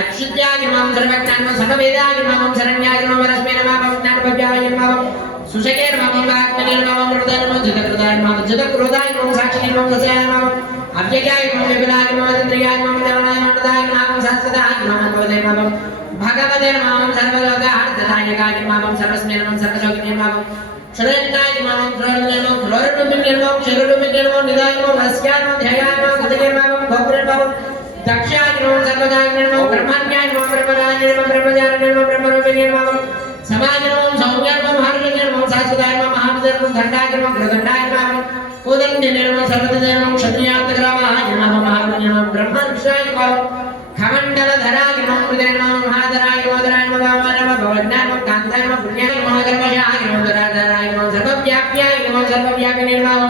अच्युत्यागिमां सर्वज्ञानं सर्ववेदागिमां शरण्यागिमां रश्मेनमां ज्ञानपद्यागिमां सुषकेर्मां वाक्मनिर्मां हृदयमां जितकृतागिमां जितक्रोधागिमां साक्षिगिमां सस्यागिमां अव्ययागिमां विपुलागिमां इंद्रियागिमां देवनागिमां शाश्वतागिमां भवदेमां भगवदेमां सर्वलोकार्थदायकागिमां सर्वस्मेनमां सर्वलोकिनीमां शरण्यागिमां ध्रुवनिर्मां ध्रुवनिर्मां शरणनिर्मां निदायमां अस्यागिमां ध्यायागिमां गतिगिमां भोक्तिर्मां दक्षागिमां सर्वदागिमां ब्रह्मज्ञानिमां ब्रह्मराजिमां ब्रह्मचारिणां ब्रह्मरूपिणीमां समाजिमां सौम्यागिमां हर्षनिर्मां शाश्वतागिमां महामदर्मां दण्डागिमां प्रदण्डागिमां कोदण्डनिर्मां सर्वदनिर्मां क्षत्रियार्थग्रामागिमां महामदर्मां ब्रह्मविश्वागिमां खमण्डलधरागिमां कृतेर्मां महाधरागिमां धरागिमां वामनागिमां भवज्ञानिमां कान्तागिमां पुण्यागिमां कर्मशागिमां धराधरागिमां सर्वव्याप्यागिमां सर्वव्यापिनीर्मां